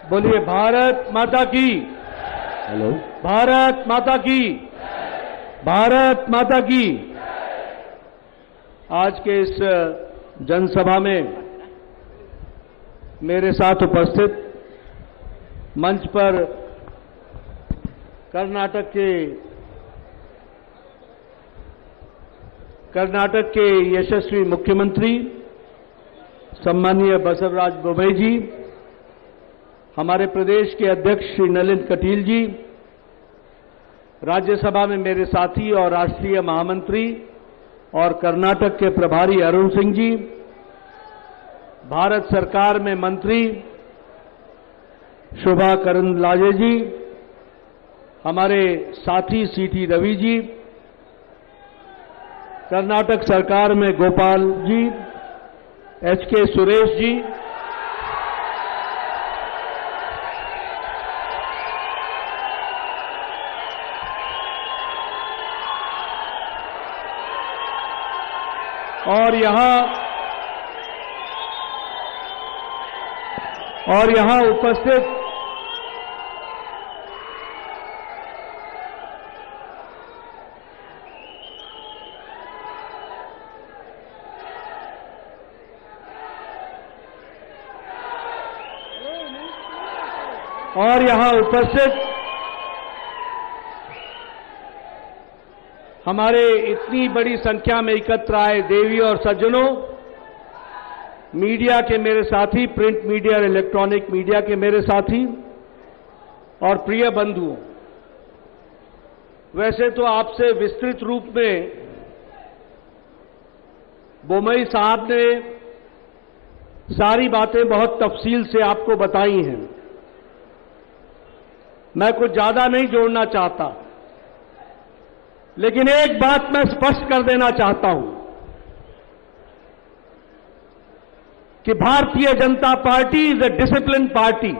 बोलिए भारत माता की। हेलो। भारत माता की। भारत माता की। आज के इस जनसभा में मेरे साथ उपस्थित मंच पर कर्नाटक के यशस्वी मुख्यमंत्री सम्मानीय बसवराज बोम्मई जी, हमारे प्रदेश के अध्यक्ष श्री नलिन कटील जी, राज्यसभा में मेरे साथी और राष्ट्रीय महामंत्री और कर्नाटक के प्रभारी अरुण सिंह जी, भारत सरकार में मंत्री शोभा करंदलाजे जी, हमारे साथी सीटी रवि जी, कर्नाटक सरकार में गोपाल जी, एचके सुरेश जी, और यहां उपस्थित हमारे इतनी बड़ी संख्या में एकत्र आए देवी और सज्जनों, मीडिया के मेरे साथी, प्रिंट मीडिया और इलेक्ट्रॉनिक मीडिया के मेरे साथी और प्रिय बंधुओं, वैसे तो आपसे विस्तृत रूप में बोम्मई साहब ने सारी बातें बहुत तफसील से आपको बताई हैं। मैं कुछ ज्यादा नहीं जोड़ना चाहता, लेकिन एक बात मैं स्पष्ट कर देना चाहता हूं कि Bharatiya Janata party is a discipline party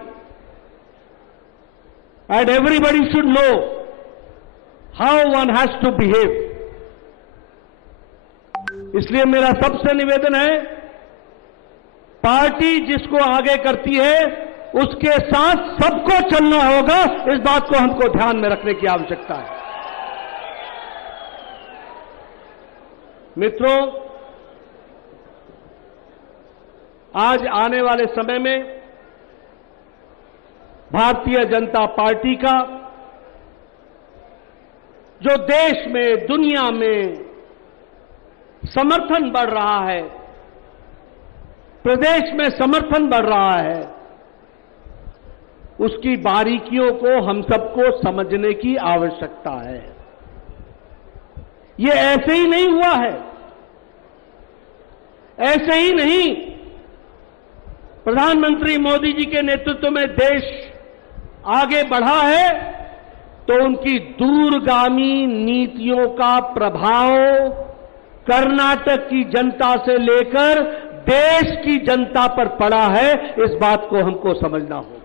and everybody should know how one has to behave. इसलिए मेरा सबसे निवेदन है, पार्टी जिसको आगे करती है उसके साथ सबको चलना होगा। इस बात को हमको ध्यान में रखने की आवश्यकता है। मित्रों, आज आने वाले समय में भारतीय जनता पार्टी का जो देश में, दुनिया में समर्थन बढ़ रहा है, प्रदेश में समर्थन बढ़ रहा है, उसकी बारीकियों को हम सबको समझने की आवश्यकता है। ये ऐसे ही नहीं हुआ है, ऐसे ही नहीं। प्रधानमंत्री मोदी जी के नेतृत्व में देश आगे बढ़ा है तो उनकी दूरगामी नीतियों का प्रभाव कर्नाटक की जनता से लेकर देश की जनता पर पड़ा है। इस बात को हमको समझना होगा।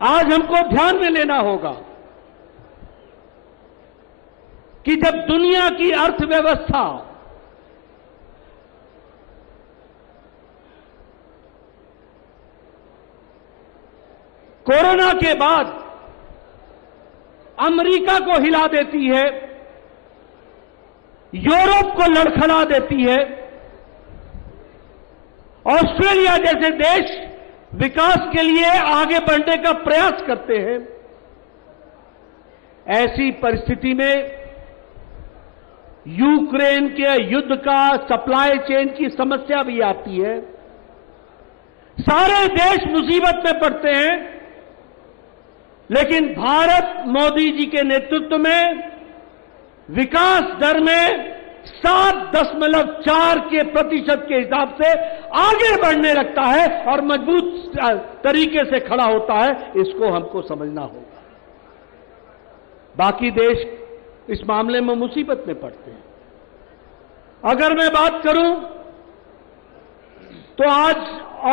आज हमको ध्यान में लेना होगा कि जब दुनिया की अर्थव्यवस्था कोरोना के बाद अमेरिका को हिला देती है, यूरोप को लड़खड़ा देती है, ऑस्ट्रेलिया जैसे देश विकास के लिए आगे बढ़ने का प्रयास करते हैं, ऐसी परिस्थिति में यूक्रेन के युद्ध का सप्लाई चेन की समस्या भी आती है। सारे देश मुसीबत में पड़ते हैं, लेकिन भारत मोदी जी के नेतृत्व में विकास दर में 7.4% के हिसाब से आगे बढ़ने लगता है और मजबूत तरीके से खड़ा होता है। इसको हमको समझना होगा। बाकी देश इस मामले में मुसीबत में पड़ते हैं। अगर मैं बात करूं तो आज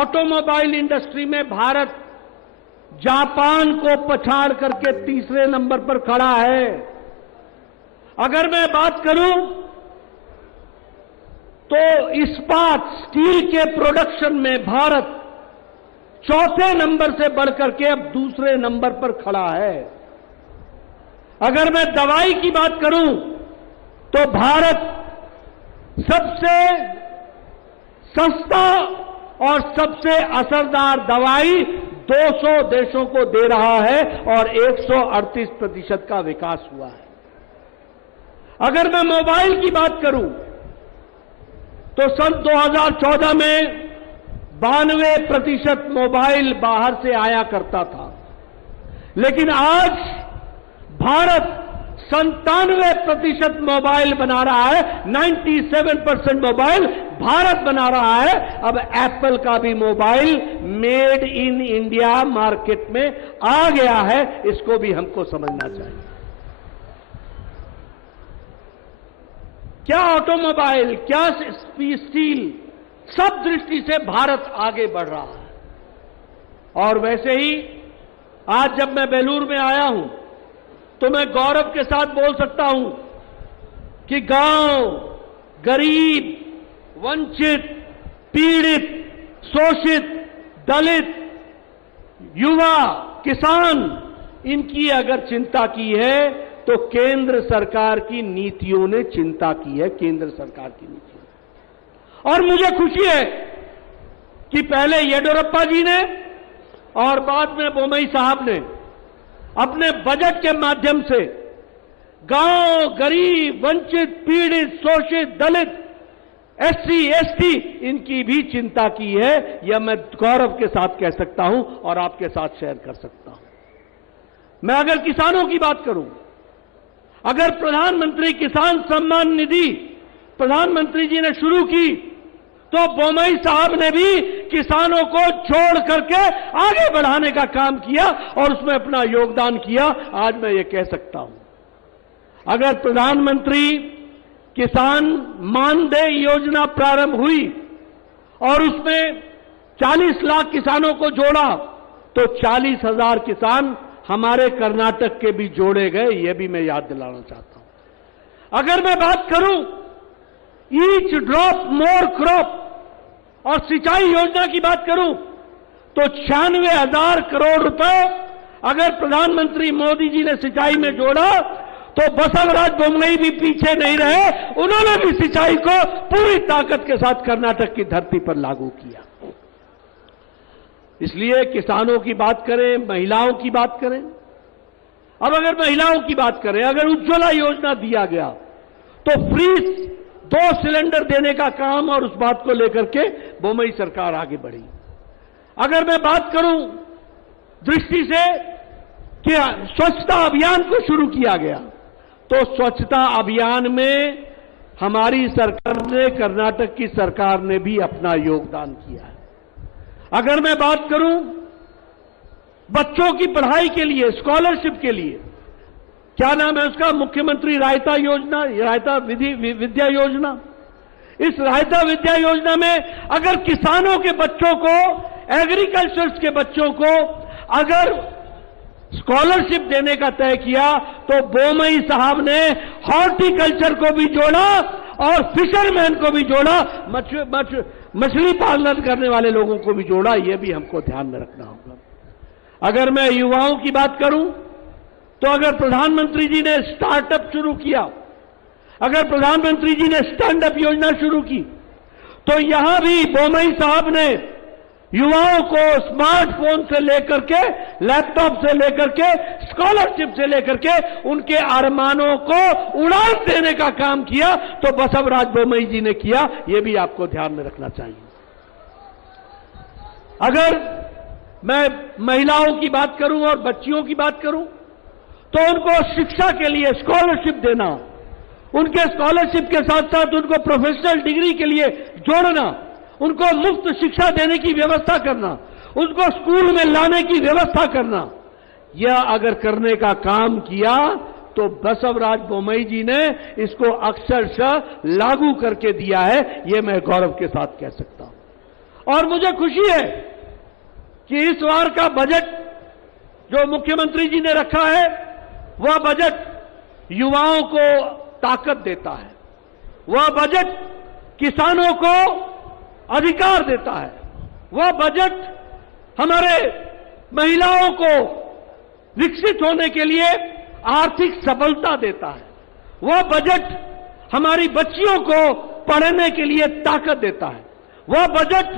ऑटोमोबाइल इंडस्ट्री में भारत जापान को पछाड़ करके तीसरे नंबर पर खड़ा है। अगर मैं बात करूं तो इस्पात स्टील के प्रोडक्शन में भारत चौथे नंबर से बढ़कर के अब दूसरे नंबर पर खड़ा है। अगर मैं दवाई की बात करूं तो भारत सबसे सस्ता और सबसे असरदार दवाई 200 देशों को दे रहा है और 138% का विकास हुआ है। अगर मैं मोबाइल की बात करूं तो सन 2014 में 92% मोबाइल बाहर से आया करता था, लेकिन आज भारत 97% मोबाइल बना रहा है। 97% मोबाइल भारत बना रहा है। अब एप्पल का भी mobile made in India market में आ गया है, इसको भी हमको समझना चाहिए। क्या ऑटोमोबाइल, क्या स्टील, सब दृष्टि से भारत आगे बढ़ रहा है। और वैसे ही आज जब मैं बेलूर में आया हूं तो मैं गौरव के साथ बोल सकता हूं कि गांव, गरीब, वंचित, पीड़ित, शोषित, दलित, युवा, किसान, इनकी अगर चिंता की है तो केंद्र सरकार की नीतियों ने चिंता की है, केंद्र सरकार की नीतियों। और मुझे खुशी है कि पहले येडियुरप्पा जी ने और बाद में बोम्मई साहब ने अपने बजट के माध्यम से गांव, गरीब, वंचित, पीड़ित, शोषित, दलित, एससी, एसटी, इनकी भी चिंता की है। यह मैं गौरव के साथ कह सकता हूं और आपके साथ शेयर कर सकता हूं। मैं अगर किसानों की बात करूं, अगर प्रधानमंत्री किसान सम्मान निधि प्रधानमंत्री जी ने शुरू की तो बोम्मई साहब ने भी किसानों को छोड़ करके आगे बढ़ाने का काम किया और उसमें अपना योगदान किया। आज मैं ये कह सकता हूं, अगर प्रधानमंत्री किसान मानदेय योजना प्रारंभ हुई और उसमें 40 लाख किसानों को जोड़ा तो 40,000 किसान हमारे कर्नाटक के भी जोड़े गए, यह भी मैं याद दिलाना चाहता हूं। अगर मैं बात करूं ईच ड्रॉप मोर क्रॉप और सिंचाई योजना की बात करूं तो 96,000 करोड़ रुपए अगर प्रधानमंत्री मोदी जी ने सिंचाई में जोड़ा तो बसवराज बोम्मई भी पीछे नहीं रहे, उन्होंने भी सिंचाई को पूरी ताकत के साथ कर्नाटक की धरती पर लागू किया। इसलिए किसानों की बात करें, महिलाओं की बात करें। अब अगर महिलाओं की बात करें, अगर उज्ज्वला योजना दिया गया तो फ्री 2 सिलेंडर देने का काम और उस बात को लेकर के बोम्मई सरकार आगे बढ़ी। अगर मैं बात करूं दृष्टि से कि स्वच्छता अभियान को शुरू किया गया तो स्वच्छता अभियान में हमारी सरकार ने, कर्नाटक की सरकार ने भी अपना योगदान किया है। अगर मैं बात करूं बच्चों की पढ़ाई के लिए, स्कॉलरशिप के लिए, क्या नाम है उसका, मुख्यमंत्री रायता योजना, रायता विद्या योजना। इस रायता विद्या योजना में अगर किसानों के बच्चों को, एग्रीकल्चर के बच्चों को अगर स्कॉलरशिप देने का तय किया तो बोम्मई साहब ने हॉर्टिकल्चर को भी जोड़ा और फिशरमैन को भी जोड़ा, मछली पालन करने वाले लोगों को भी जोड़ा। यह भी हमको ध्यान में रखना होगा। अगर मैं युवाओं की बात करूं तो अगर प्रधानमंत्री जी ने स्टार्टअप शुरू किया, अगर प्रधानमंत्री जी ने स्टैंड अप योजना शुरू की तो यहां भी बोम्मई साहब ने युवाओं को स्मार्टफोन से लेकर के, लैपटॉप से लेकर के, स्कॉलरशिप से लेकर के उनके अरमानों को उड़ान देने का काम किया तो बसवराज बोम्मई जी ने किया। यह भी आपको ध्यान में रखना चाहिए। अगर मैं महिलाओं की बात करूं और बच्चियों की बात करूं तो उनको शिक्षा के लिए स्कॉलरशिप देना, उनके स्कॉलरशिप के साथ साथ उनको प्रोफेशनल डिग्री के लिए जोड़ना, उनको मुफ्त शिक्षा देने की व्यवस्था करना, उनको स्कूल में लाने की व्यवस्था करना, यह अगर करने का काम किया तो बसवराज बोम्मई जी ने इसको अक्षरशः लागू करके दिया है। यह मैं गौरव के साथ कह सकता हूं। और मुझे खुशी है कि इस बार का बजट जो मुख्यमंत्री जी ने रखा है वह बजट युवाओं को ताकत देता है। वह बजट किसानों को अधिकार देता है। वह बजट हमारे महिलाओं को विकसित होने के लिए आर्थिक सफलता देता है। वह बजट हमारी बच्चियों को पढ़ने के लिए ताकत देता है। वह बजट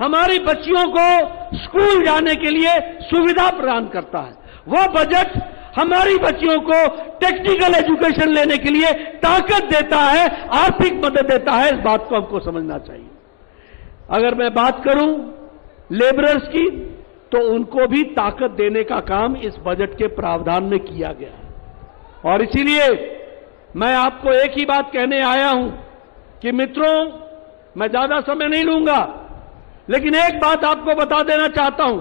हमारी बच्चियों को स्कूल जाने के लिए सुविधा प्रदान करता है। वह बजट हमारी बच्चियों को टेक्निकल एजुकेशन लेने के लिए ताकत देता है, आर्थिक मदद देता है। इस बात को हमको समझना चाहिए। अगर मैं बात करूं लेबरर्स की, तो उनको भी ताकत देने का काम इस बजट के प्रावधान में किया गया है। और इसीलिए मैं आपको एक ही बात कहने आया हूं कि मित्रों, मैं ज्यादा समय नहीं लूंगा, लेकिन एक बात आपको बता देना चाहता हूं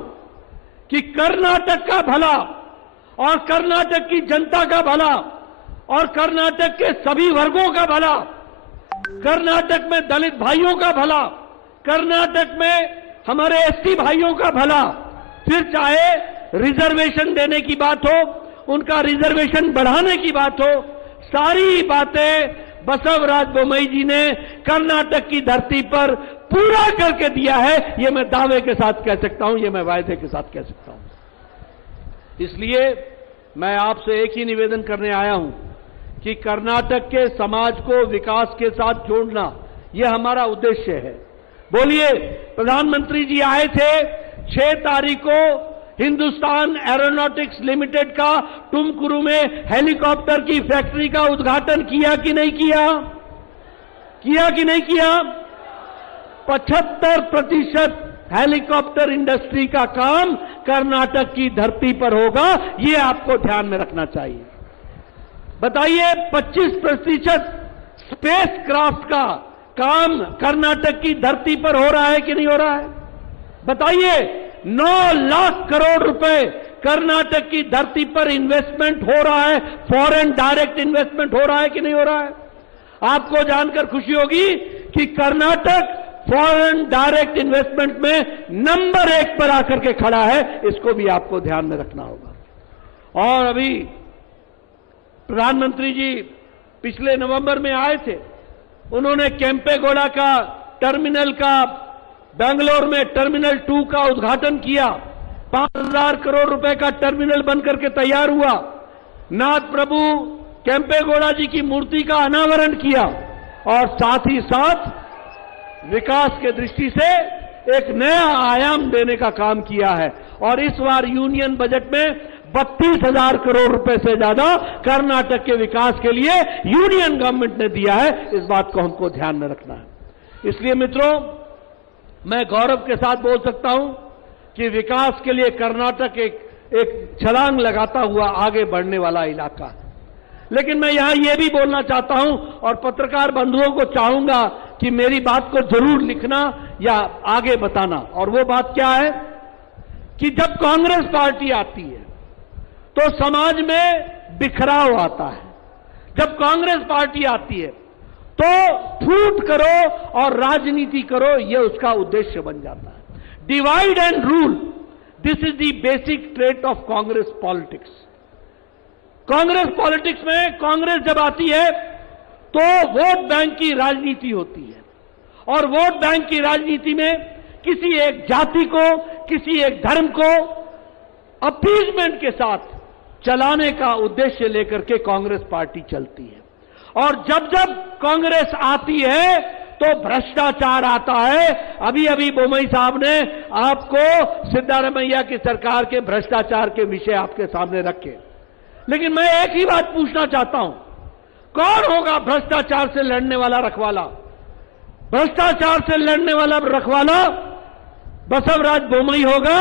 कि कर्नाटक का भला और कर्नाटक की जनता का भला और कर्नाटक के सभी वर्गों का भला, कर्नाटक में दलित भाइयों का भला, कर्नाटक में हमारे एसटी भाइयों का भला, फिर चाहे रिजर्वेशन देने की बात हो, उनका रिजर्वेशन बढ़ाने की बात हो, सारी बातें बसवराज बोम्मई जी ने कर्नाटक की धरती पर पूरा करके दिया है। ये मैं दावे के साथ कह सकता हूं, ये मैं वायदे के साथ कह सकता हूं। इसलिए मैं आपसे एक ही निवेदन करने आया हूं कि कर्नाटक के समाज को विकास के साथ जोड़ना, यह हमारा उद्देश्य है। बोलिए, प्रधानमंत्री जी आए थे 6 तारीख को हिंदुस्तान एरोनॉटिक्स लिमिटेड का टुमकुरू में हेलीकॉप्टर की फैक्ट्री का उद्घाटन किया कि नहीं किया? किया कि नहीं किया? 75% हेलीकॉप्टर इंडस्ट्री का काम कर्नाटक की धरती पर होगा, ये आपको ध्यान में रखना चाहिए। बताइए, 25% स्पेस क्राफ्ट का काम कर्नाटक की धरती पर हो रहा है कि नहीं हो रहा है? बताइए, 9 लाख करोड़ रुपए कर्नाटक की धरती पर इन्वेस्टमेंट हो रहा है, फॉरेन डायरेक्ट इन्वेस्टमेंट हो रहा है कि नहीं हो रहा है? आपको जानकर खुशी होगी कि कर्नाटक फॉरेन डायरेक्ट इन्वेस्टमेंट में नंबर 1 पर आकर के खड़ा है। इसको भी आपको ध्यान में रखना होगा। और अभी प्रधानमंत्री जी पिछले नवंबर में आए थे, उन्होंने केम्पेगौड़ा का टर्मिनल का, बेंगलोर में टर्मिनल 2 का उद्घाटन किया। 5,000 करोड़ रुपए का टर्मिनल बनकर के तैयार हुआ। नाथ प्रभु केम्पेगौड़ा जी की मूर्ति का अनावरण किया और साथ ही साथ विकास के दृष्टि से एक नया आयाम देने का काम किया है। और इस बार यूनियन बजट में 32,000 करोड़ रुपए से ज्यादा कर्नाटक के विकास के लिए यूनियन गवर्नमेंट ने दिया है। इस बात को हमको ध्यान में रखना है। इसलिए मित्रों, मैं गौरव के साथ बोल सकता हूं कि विकास के लिए कर्नाटक एक छलांग लगाता हुआ आगे बढ़ने वाला इलाका है। लेकिन मैं यहां यह भी बोलना चाहता हूं और पत्रकार बंधुओं को चाहूंगा कि मेरी बात को जरूर लिखना या आगे बताना। और वो बात क्या है कि जब कांग्रेस पार्टी आती है तो समाज में बिखराव आता है। जब कांग्रेस पार्टी आती है तो फूट करो और राजनीति करो, यह उसका उद्देश्य बन जाता है। Divide and rule, this is the basic trait of Congress politics. Congress politics में कांग्रेस जब आती है तो वोट बैंक की राजनीति होती है। और वोट बैंक की राजनीति में किसी एक जाति को, किसी एक धर्म को अपीजमेंट के साथ चलाने का उद्देश्य लेकर के कांग्रेस पार्टी चलती है। और जब जब कांग्रेस आती है तो भ्रष्टाचार आता है। अभी अभी बोम्मई साहब ने आपको सिद्धारमैया की सरकार के भ्रष्टाचार के विषय आपके सामने रखे। लेकिन मैं एक ही बात पूछना चाहता हूं, कौन होगा भ्रष्टाचार से लड़ने वाला रखवाला? भ्रष्टाचार से लड़ने वाला रखवाला बसवराज बोम्मई होगा,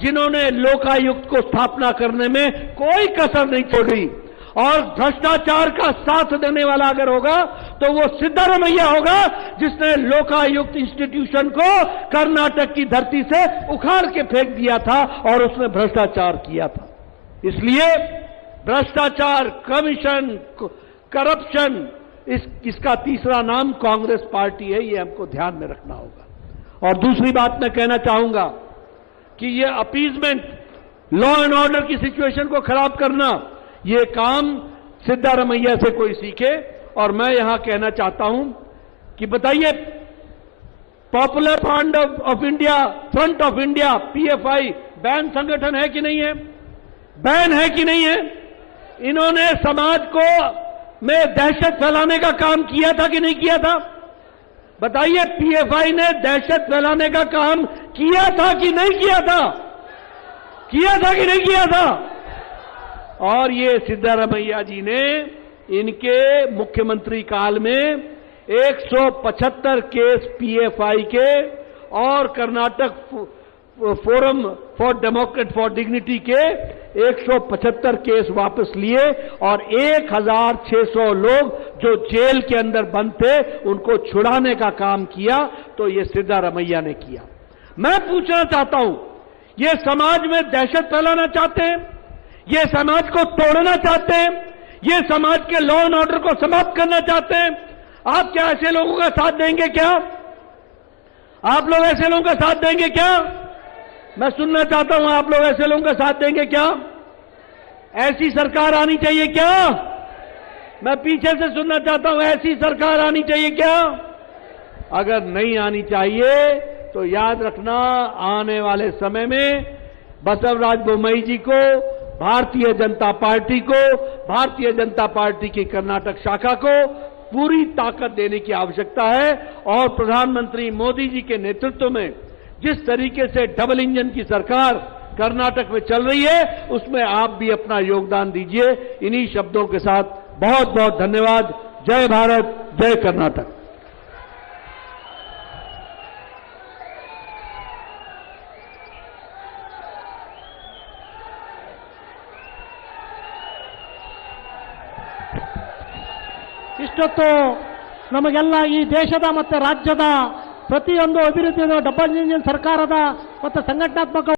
जिन्होंने लोकायुक्त को स्थापना करने में कोई कसर नहीं छोड़ी। और भ्रष्टाचार का साथ देने वाला अगर होगा तो वो सिद्धारमैया होगा, जिसने लोकायुक्त इंस्टीट्यूशन को कर्नाटक की धरती से उखाड़ के फेंक दिया था और उसने भ्रष्टाचार किया था। इसलिए भ्रष्टाचार, कमीशन, करप्शन, इसका तीसरा नाम कांग्रेस पार्टी है। ये हमको ध्यान में रखना होगा। और दूसरी बात मैं कहना चाहूंगा कि ये अपीजमेंट, लॉ एंड ऑर्डर की सिचुएशन को खराब करना, ये काम सिद्धारमैया से कोई सीखे। और मैं यहां कहना चाहता हूं कि बताइए popular front of India PFI ban संगठन है कि नहीं है? बैन है कि नहीं है? इन्होंने समाज को में दहशत फैलाने का काम किया था कि नहीं किया था? बताइए, पीएफआई ने दहशत फैलाने का काम किया था कि नहीं किया था? किया था कि नहीं किया था? और ये सिद्धारमैया जी ने इनके मुख्यमंत्री काल में 175 केस पीएफआई के और Karnataka forum for Democrat for dignity के 175 केस वापस लिए और 1600 लोग जो जेल के अंदर बंद थे उनको छुड़ाने का काम किया। तो ये सिद्धारमैया ने किया। मैं पूछना चाहता हूं, ये समाज में दहशत फैलाना चाहते हैं, ये समाज को तोड़ना चाहते हैं, ये समाज के लॉ एंड ऑर्डर को समाप्त करना चाहते हैं। आप क्या ऐसे लोगों का साथ देंगे क्या? आप लोग ऐसे लोगों का साथ देंगे क्या? मैं सुनना चाहता हूं, आप लोग ऐसे लोगों का साथ देंगे क्या? ऐसी सरकार आनी चाहिए क्या? मैं पीछे से सुनना चाहता हूं, ऐसी सरकार आनी चाहिए क्या? अगर नहीं आनी चाहिए तो याद रखना, आने वाले समय में बसवराज बोम्मई जी को, भारतीय जनता पार्टी को, भारतीय जनता पार्टी की कर्नाटक शाखा को पूरी ताकत देने की आवश्यकता है। और प्रधानमंत्री मोदी जी के नेतृत्व में जिस तरीके से डबल इंजन की सरकार कर्नाटक में चल रही है, उसमें आप भी अपना योगदान दीजिए। इन्हीं शब्दों के साथ बहुत बहुत धन्यवाद। जय भारत, जय कर्नाटक। ಇಷ್ಟೊತ್ತು ನಮಗೆಲ್ಲ ಈ ದೇಶದ ಮತ್ತು ರಾಜ್ಯದ ಪ್ರತಿಯೊಂದು ಅಭಿವೃದ್ಧಿಯನ್ನು ಡಬಲ್ ಇಂಜಿನ್ ಸರ್ಕಾರದ ಮತ್ತು ಸಂಘಟನಾತ್ಮಕ